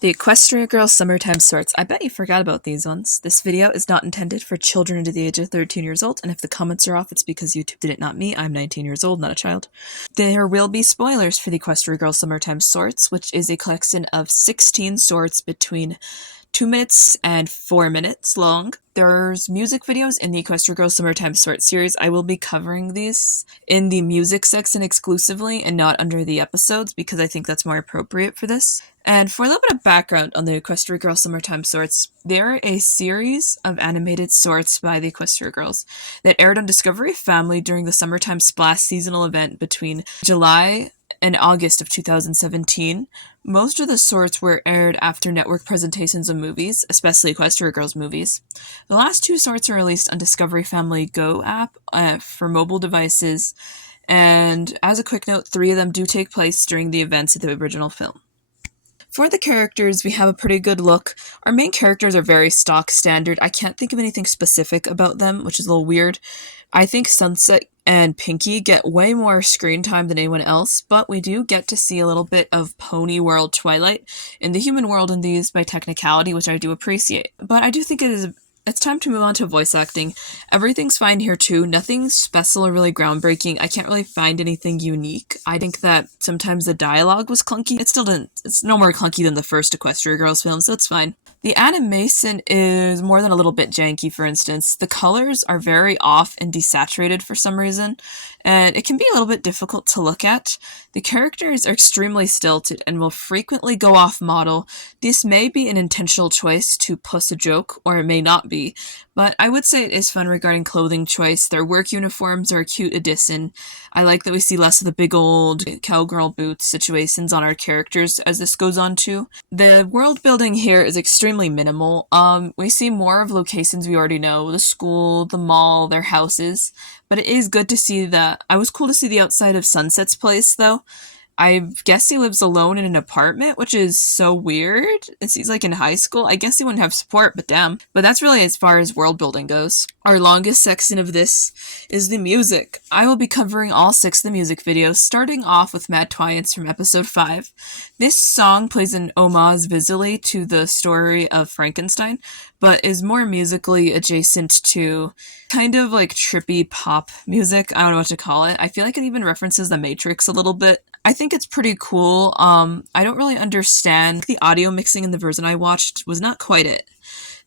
The Equestria Girls Summertime sorts. I bet you forgot about these ones. This video is not intended for children under the age of 13 years old, and if the comments are off, it's because YouTube did it, not me. I'm 19 years old, not a child. There will be spoilers for the Equestria Girls Summertime sorts, which is a collection of 16 sorts between 2 minutes and 4 minutes long. There's music videos in the Equestria Girls Summertime Sort series. I will be covering these in the music section exclusively and not under the episodes because I think that's more appropriate for this. And for a little bit of background on the Equestria Girls Summertime Sorts, they're a series of animated sorts by the Equestria Girls that aired on Discovery Family during the Summertime Splash seasonal event between July and August of 2017. Most of the sorts were aired after network presentations of movies, especially Equestria Girls movies. The last 2 sorts are released on Discovery Family Go app for mobile devices, and as a quick note, 3 of them do take place during the events of the original film. For the characters, we have a pretty good look. Our main characters are very stock standard. I can't think of anything specific about them, which is a little weird. I think Sunset and Pinky get way more screen time than anyone else, but we do get to see a little bit of Pony World Twilight in the human world in these by technicality, which I do appreciate. But I do think it's time to move on to voice acting. Everything's fine here too. Nothing special or really groundbreaking. I can't really find anything unique. I think that sometimes the dialogue was clunky. It's no more clunky than the first Equestria Girls film, so it's fine. The animation is more than a little bit janky, for instance. The colors are very off and desaturated for some reason, and it can be a little bit difficult to look at. The characters are extremely stilted and will frequently go off model. This may be an intentional choice to push a joke, or it may not be, but I would say it is fun regarding clothing choice. Their work uniforms are a cute addition. I like that we see less of the big old cowgirl boots situations on our characters as this goes on too. The world building here is extremely minimal. We see more of locations we already know, the school, the mall, their houses, but it is good to see I was cool to see the outside of Sunset's place though. I guess he lives alone in an apartment, which is so weird. He's like in high school. I guess he wouldn't have support, but damn. But that's really as far as world building goes. Our longest section of this is the music. I will be covering all 6 of the music videos, starting off with Mad Twilights from episode 5. This song plays an homage visually to the story of Frankenstein, but is more musically adjacent to kind of like trippy pop music. I don't know what to call it. I feel like it even references The Matrix a little bit. I think it's pretty cool. I don't really understand. The audio mixing in the version I watched was not quite it.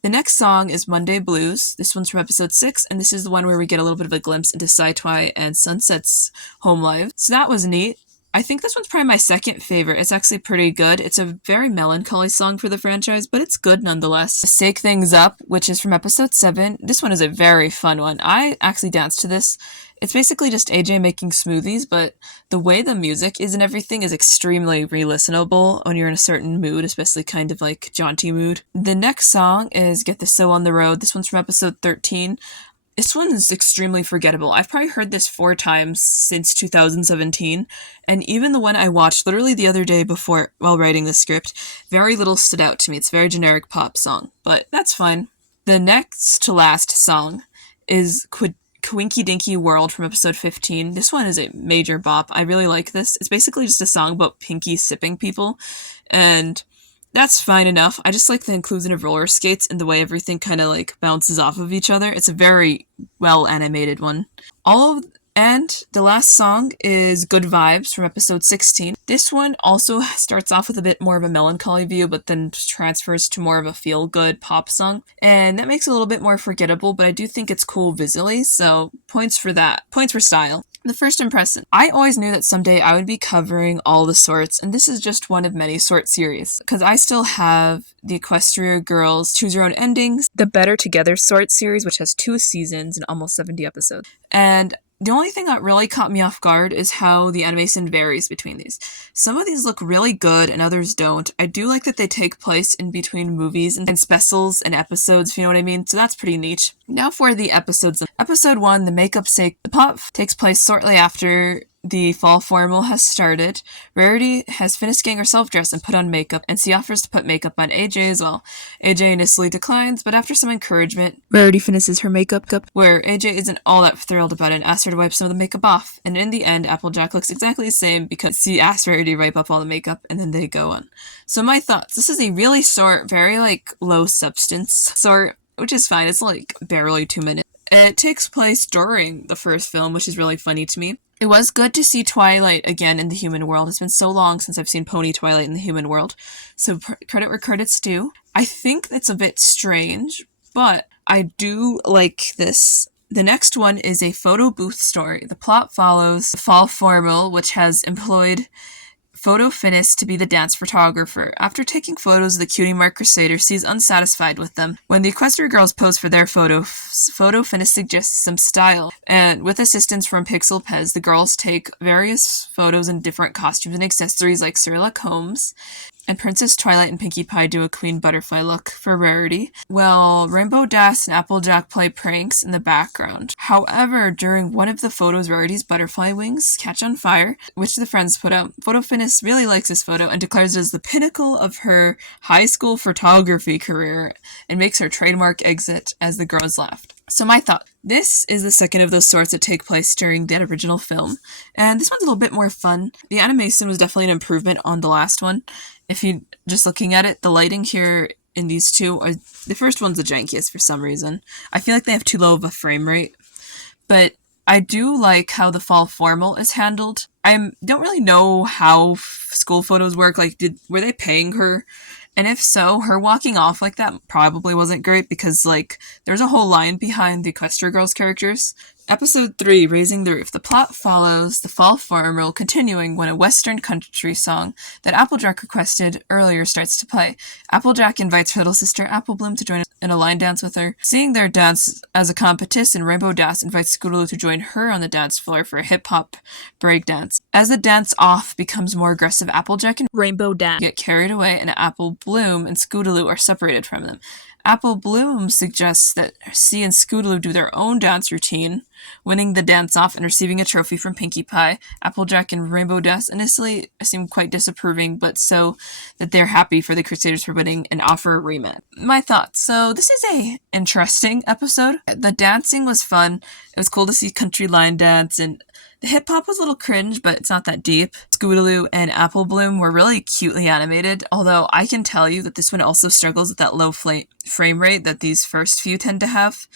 The next song is Monday Blues. This one's from episode 6, and this is the one where we get a little bit of a glimpse into Sai-Twi and Sunset's home life. So that was neat. I think this one's probably my second favorite. It's actually pretty good. It's a very melancholy song for the franchise, but it's good nonetheless. Shake Things Up, which is from episode 7. This one is a very fun one. I actually danced to this. It's basically just AJ making smoothies, but the way the music is and everything is extremely re-listenable when you're in a certain mood, especially kind of like jaunty mood. The next song is Get the So on the Road. This one's from episode 13. This one is extremely forgettable. I've probably heard this 4 times since 2017, and even the one I watched literally the other day while writing the script, very little stood out to me. It's a very generic pop song, but that's fine. The next to last song is Kwinky Dinky World from episode 15. This one is a major bop. I really like this. It's basically just a song about Pinky sipping people, and that's fine enough. I just like the inclusion of roller skates and the way everything kind of like bounces off of each other. It's a very well animated one. And the last song is Good Vibes from episode 16. This one also starts off with a bit more of a melancholy view, but then transfers to more of a feel-good pop song. And that makes it a little bit more forgettable, but I do think it's cool visually, so points for that. Points for style. The first impression. I always knew that someday I would be covering all the sorts, and this is just one of many sort series, because I still have the Equestria Girls Choose Your Own Endings, the Better Together sort series, which has 2 seasons and almost 70 episodes. And the only thing that really caught me off guard is how the animation varies between these. Some of these look really good and others don't. I do like that they take place in between movies and specials and episodes, if you know what I mean, so that's pretty neat. Now for the episodes. Episode 1, The Makeup Sake. The pop takes place shortly after The fall formal has started. Rarity has finished getting herself dressed and put on makeup, and she offers to put makeup on AJ as well. AJ initially declines, but after some encouragement, Rarity finishes her makeup, where AJ isn't all that thrilled about it and asks her to wipe some of the makeup off. And in the end, Applejack looks exactly the same because she asks Rarity to wipe up all the makeup, and then they go on. So my thoughts, this is a really short, very low substance sort, which is fine. It's barely 2 minutes. It takes place during the first film, which is really funny to me. It was good to see Twilight again in the human world. It's been so long since I've seen Pony Twilight in the human world. So credit where credit's due. I think it's a bit strange, but I do like this. The next one is a photo booth story. The plot follows the fall formal, which has employed Photo Finis to be the dance photographer. After taking photos of the Cutie Mark Crusaders, she's unsatisfied with them. When the Equestria girls pose for their Photo Finis suggests some style, and with assistance from Pixel Pez, the girls take various photos in different costumes and accessories like Sherlock Holmes, and Princess Twilight and Pinkie Pie do a Queen Butterfly look for Rarity, while Rainbow Dash and Applejack play pranks in the background. However, during one of the photos, Rarity's butterfly wings catch on fire, which the friends put out. Photo Finis really likes this photo and declares it as the pinnacle of her high school photography career and makes her trademark exit as the girls left. So my thought, this is the second of those sorts that take place during that original film, and this one's a little bit more fun. The animation was definitely an improvement on the last one. If you just looking at it, the lighting here in these two are, the first one's the jankiest for some reason. I feel like they have too low of a frame rate, but I do like how the fall formal is handled. I don't really know how school photos work. Were they paying her? And if so, her walking off like that probably wasn't great because, there's a whole line behind the Equestria Girls characters. Episode 3, Raising the Roof. The plot follows the fall formal continuing when a western country song that Applejack requested earlier starts to play. Applejack invites her little sister Applebloom to join in a line dance with her. Seeing their dance as a competition, Rainbow Dash invites Scootaloo to join her on the dance floor for a hip-hop breakdance. As the dance-off becomes more aggressive, Applejack and Rainbow Dash get carried away, and Applebloom and Scootaloo are separated from them. Applebloom suggests that she and Scootaloo do their own dance routine, winning the dance-off and receiving a trophy from Pinkie Pie. Applejack and Rainbow Dash initially seem quite disapproving, but so that they're happy for the Crusaders for winning and offer a rematch. My thoughts. So this is a interesting episode. The dancing was fun. It was cool to see country line dance, and the hip-hop was a little cringe, but it's not that deep. Scootaloo and Applebloom were really cutely animated, although I can tell you that this one also struggles with that low frame rate that these first few tend to have.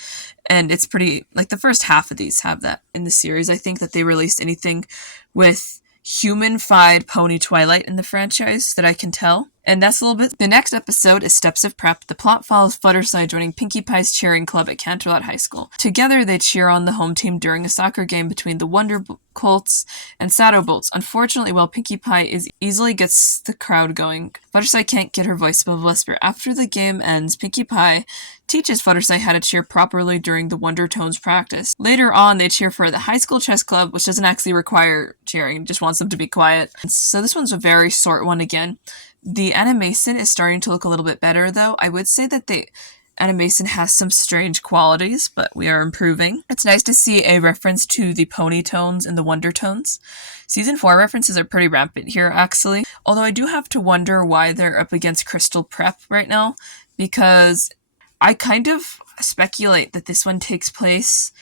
And it's pretty, the first half of these have that in the series. I think that they released anything with human-fied Pony Twilight in the franchise that I can tell. And that's a little bit. The next episode is Steps of Prep. The plot follows Fluttershy joining Pinkie Pie's cheering club at Canterlot High School. Together, they cheer on the home team during a soccer game between the Wonder Colts and Shadowbolts. Unfortunately, while Pinkie Pie easily gets the crowd going, Fluttershy can't get her voice above a whisper. After the game ends, Pinkie Pie teaches Fluttershy how to cheer properly during the Wonder Tones practice. Later on, they cheer for the high school chess club, which doesn't actually require cheering, just wants them to be quiet. So this one's a very short one again. The animation is starting to look a little bit better, though. I would say that the animation has some strange qualities, but we are improving. It's nice to see a reference to the Pony Tones and the Wonder Tones. Season 4 references are pretty rampant here, actually. Although I do have to wonder why they're up against Crystal Prep right now, because I kind of speculate that this one takes place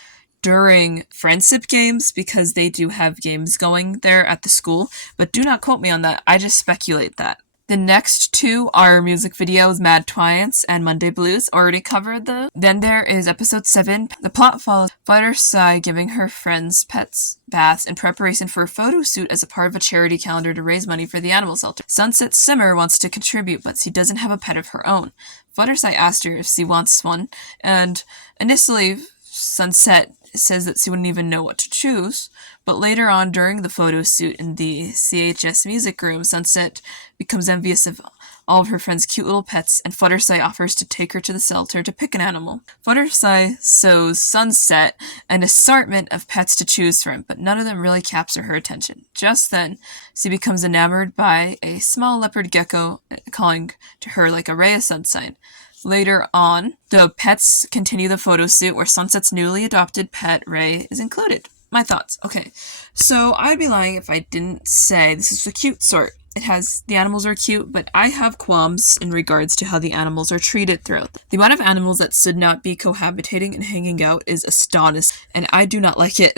during Friendship Games, because they do have games going there at the school, but do not quote me on that. I just speculate that. The next two are music videos, Mad Twilights and Monday Blues. Already covered those. Then there is episode 7. The plot follows Fluttershy giving her friends pets baths in preparation for a photo shoot as a part of a charity calendar to raise money for the animal shelter. Sunset Simmer wants to contribute, but she doesn't have a pet of her own. Fluttershy asked her if she wants one, and initially Sunset says that she wouldn't even know what to choose, but later on during the photo shoot in the CHS music room, Sunset becomes envious of all of her friends' cute little pets, and Fluttershy offers to take her to the shelter to pick an animal. Fluttershy shows Sunset an assortment of pets to choose from, but none of them really capture her attention. Just then, she becomes enamored by a small leopard gecko calling to her like a ray of sunshine. Later on, the pets continue the photo shoot where Sunset's newly adopted pet, Ray, is included. My thoughts. Okay, so I'd be lying if I didn't say this is a cute sort. The animals are cute, but I have qualms in regards to how the animals are treated throughout. The amount of animals that should not be cohabitating and hanging out is astonishing, and I do not like it.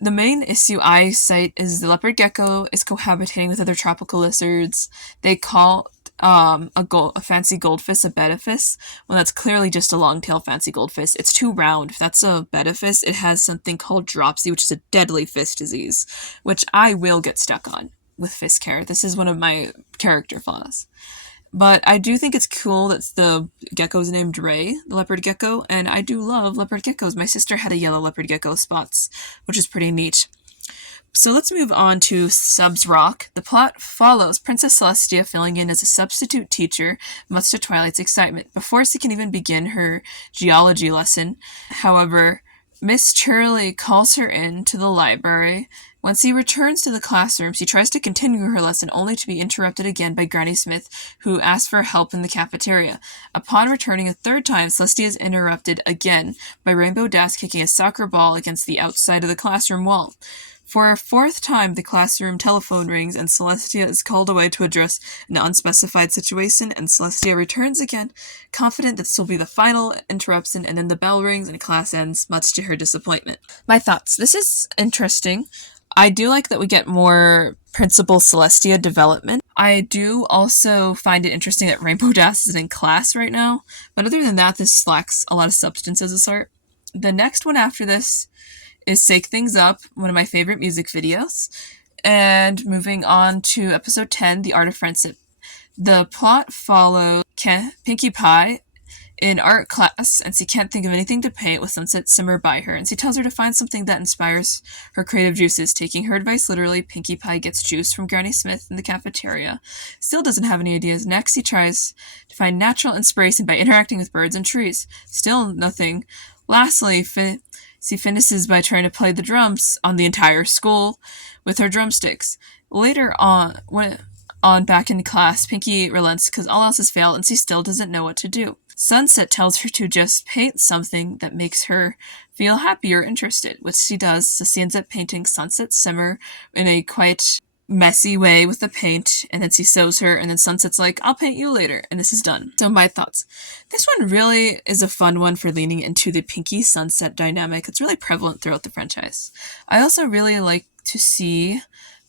The main issue I cite is the leopard gecko is cohabitating with other tropical lizards. They call a fancy goldfish a benefice when that's clearly just a long-tailed fancy goldfish. It's too round. If that's a benefice, it has something called dropsy, which is a deadly fish disease, which I will get stuck on with fish care. This is one of my character flaws. But I do think it's cool that the gecko's named Ray, the leopard gecko, and I do love leopard geckos. My sister had a yellow leopard gecko spots, which is pretty neat. So let's move on to Subs Rock. The plot follows Princess Celestia filling in as a substitute teacher, much to Twilight's excitement. Before she can even begin her geology lesson, however, Miss Shirley calls her in to the library. When she returns to the classroom, she tries to continue her lesson only to be interrupted again by Granny Smith, who asks for help in the cafeteria. Upon returning a third time, Celestia is interrupted again by Rainbow Dash kicking a soccer ball against the outside of the classroom wall. For a fourth time, the classroom telephone rings and Celestia is called away to address an unspecified situation, and Celestia returns again, confident that this will be the final interruption, and then the bell rings and class ends, much to her disappointment. My thoughts. This is interesting. I do like that we get more Principal Celestia development. I do also find it interesting that Rainbow Dash is in class right now, but other than that, this lacks a lot of substance as a sort. The next one after this is Shake Things Up, one of my favorite music videos. And moving on to episode 10, The Art of Friendship. The plot follows Pinkie Pie in art class, and she can't think of anything to paint with Sunset simmer by her, and she tells her to find something that inspires her creative juices. Taking her advice literally, Pinkie Pie gets juice from Granny Smith in the cafeteria. Still doesn't have any ideas. Next, she tries to find natural inspiration by interacting with birds and trees. Still nothing. Lastly, she finishes by trying to play the drums on the entire school with her drumsticks. Later on, back in class, Pinkie relents because all else has failed and she still doesn't know what to do. Sunset tells her to just paint something that makes her feel happy or interested, which she does, so she ends up painting Sunset Simmer in a quite messy way with the paint, and then she sews her, and then Sunset's like, I'll paint you later, and this is done. So my thoughts. This one really is a fun one for leaning into the Pinkie-Sunset dynamic. It's really prevalent throughout the franchise. I also really like to see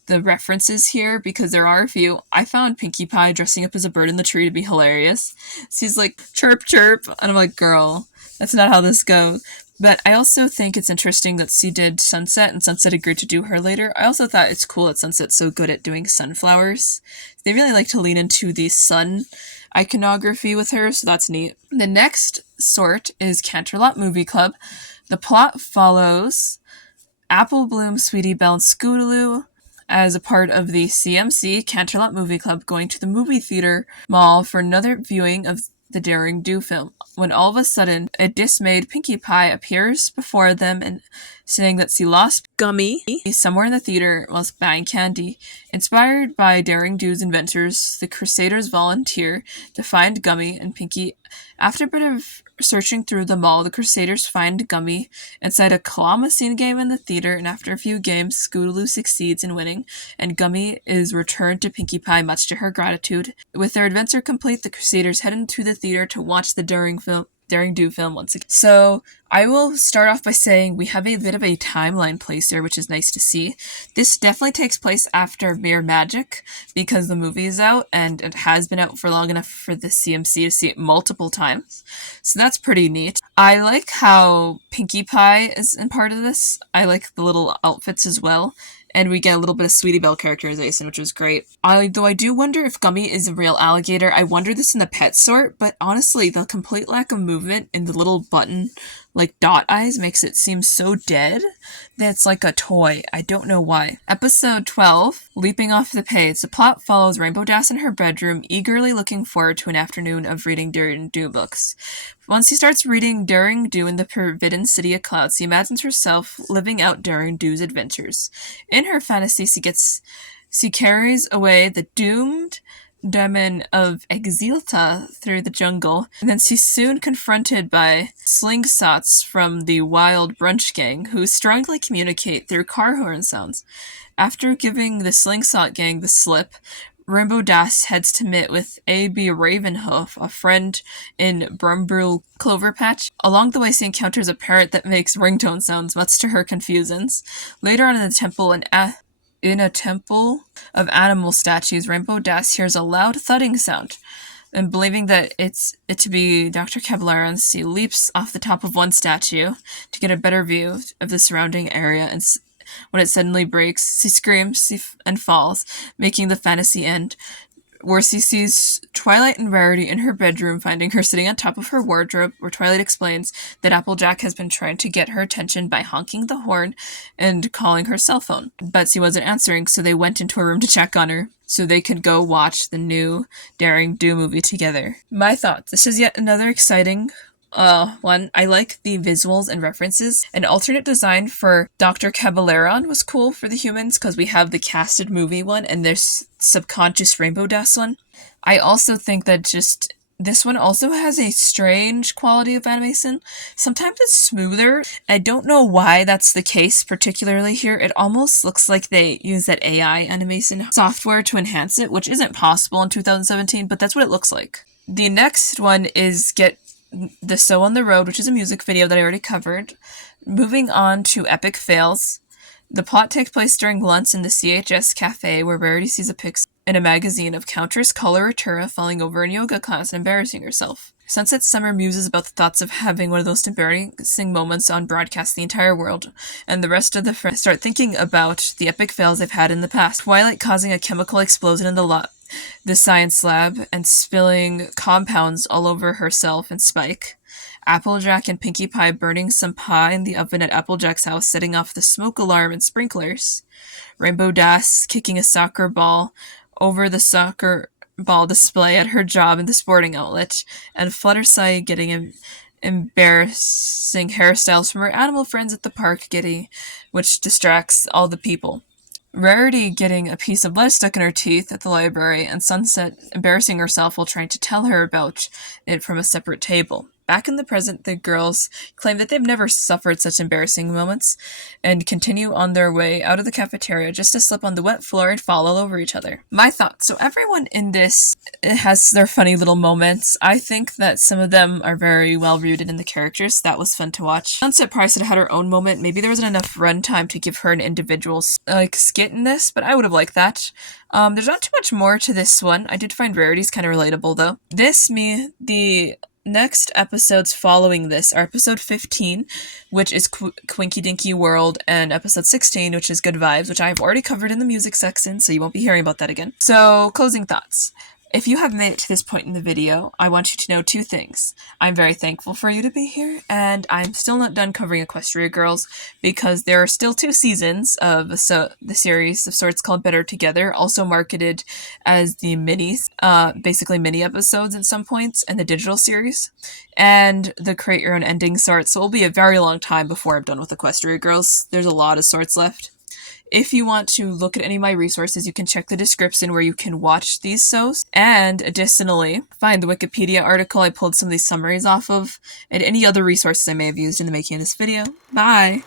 the references here because there are a few. I found Pinkie Pie dressing up as a bird in the tree to be hilarious. She's like, chirp, chirp, and I'm like, girl, that's not how this goes. But I also think it's interesting that she did Sunset, and Sunset agreed to do her later. I also thought it's cool that Sunset's so good at doing sunflowers. They really like to lean into the sun iconography with her, so that's neat. The next sort is Canterlot Movie Club. The plot follows Apple Bloom, Sweetie Belle, and Scootaloo as a part of the CMC Canterlot Movie Club going to the movie theater mall for another viewing of the Daring Do film, when all of a sudden a dismayed Pinkie Pie appears before them and saying that she lost Gummy somewhere in the theater whilst buying candy. Inspired by Daring Do's inventors, the Crusaders volunteer to find Gummy and Pinkie. After a bit of searching through the mall, the Crusaders find Gummy inside a claw machine game in the theater, and after a few games, Scootaloo succeeds in winning, and Gummy is returned to Pinkie Pie much to her gratitude. With their adventure complete, the Crusaders head into the theater to watch the Daring Do film once again. So I will start off by saying we have a bit of a timeline placer, which is nice to see. This definitely takes place after Mere Magic because the movie is out and it has been out for long enough for the CMC to see it multiple times. So that's pretty neat. I like how Pinkie Pie is in part of this. I like the little outfits as well. And we get a little bit of Sweetie Belle characterization, which was great. Though I do wonder if Gummy is a real alligator. I wonder this in the pet sort, but honestly, the complete lack of movement in the little button, like dot eyes, makes it seem so dead that it's like a toy. I don't know why. Episode 12, Leaping Off the Page. The plot follows Rainbow Dash in her bedroom, eagerly looking forward to an afternoon of reading Daring Do books. Once she starts reading Daring Do in the Forbidden City of Clouds, she imagines herself living out Daring Do's adventures. In her fantasy, she carries away the doomed demon of Exilta through the jungle, and then she's soon confronted by slingshots from the Wild Brunch Gang, who strongly communicate through car horn sounds. After giving the Slingshot Gang the slip, Rainbow Dash heads to meet with A.B. Ravenhoof, a friend in Brumbrule Clover Patch. Along the way, she encounters a parrot that makes ringtone sounds, much to her confusions. Later on in a temple of animal statues, Rainbow Dash hears a loud thudding sound. And believing that it's to be Dr. Caballero, she leaps off the top of one statue to get a better view of the surrounding area, and when it suddenly breaks, she screams and falls, making the fantasy end, where she sees Twilight and Rarity in her bedroom, finding her sitting on top of her wardrobe, where Twilight explains that Applejack has been trying to get her attention by honking the horn and calling her cell phone. But she wasn't answering, so they went into a room to check on her, so they could go watch the new Daring Do movie together. My thoughts. This is yet another exciting one. I like the visuals and references. An alternate design for Dr. Caballero was cool for the humans, because we have the casted movie one and there's subconscious Rainbow Dash one. I also think that this one also has a strange quality of animation. Sometimes it's smoother. I don't know why that's the case, particularly here. It almost looks like they use that AI animation software to enhance it, which isn't possible in 2017, but that's what it looks like. The next one is Get the So on the Road, which is a music video that I already covered. Moving on to Epic Fails. The plot takes place during lunch in the CHS cafe, where Rarity sees a picture in a magazine of Countess Coloratura falling over in yoga class and embarrassing herself. Sunset Summer muses about the thoughts of having one of those embarrassing moments on broadcast the entire world, and the rest of the friends start thinking about the epic fails they've had in the past. Twilight causing a chemical explosion in the science lab and spilling compounds all over herself and Spike. Applejack and Pinkie Pie burning some pie in the oven at Applejack's house, setting off the smoke alarm and sprinklers. Rainbow Dash kicking a soccer ball over the soccer ball display at her job in the sporting outlet, and Fluttershy getting embarrassing hairstyles from her animal friends at the park, which distracts all the people. Rarity getting a piece of lead stuck in her teeth at the library, and Sunset embarrassing herself while trying to tell her about it from a separate table. Back in the present, the girls claim that they've never suffered such embarrassing moments, and continue on their way out of the cafeteria just to slip on the wet floor and fall all over each other. My thoughts. So everyone in this has their funny little moments. I think that some of them are very well rooted in the characters. That was fun to watch. Sunset Price had her own moment. Maybe there wasn't enough runtime to give her an individual skit in this, but I would have liked that. There's not too much more to this one. I did find Rarities kind of relatable though. The next episodes following this are episode 15, which is Quinky Dinky World, and episode 16, which is Good Vibes, which I've already covered in the music section, so you won't be hearing about that again. So, closing thoughts. If you have made it to this point in the video, I want you to know two things. I'm very thankful for you to be here, and I'm still not done covering Equestria Girls, because there are still 2 seasons of the series of sorts called Better Together, also marketed as the minis, basically mini episodes at some points, and the digital series, and the Create Your Own Ending sorts, so it'll be a very long time before I'm done with Equestria Girls. There's a lot of sorts left. If you want to look at any of my resources, you can check the description where you can watch these shows, and additionally, find the Wikipedia article I pulled some of these summaries off of, and any other resources I may have used in the making of this video. Bye!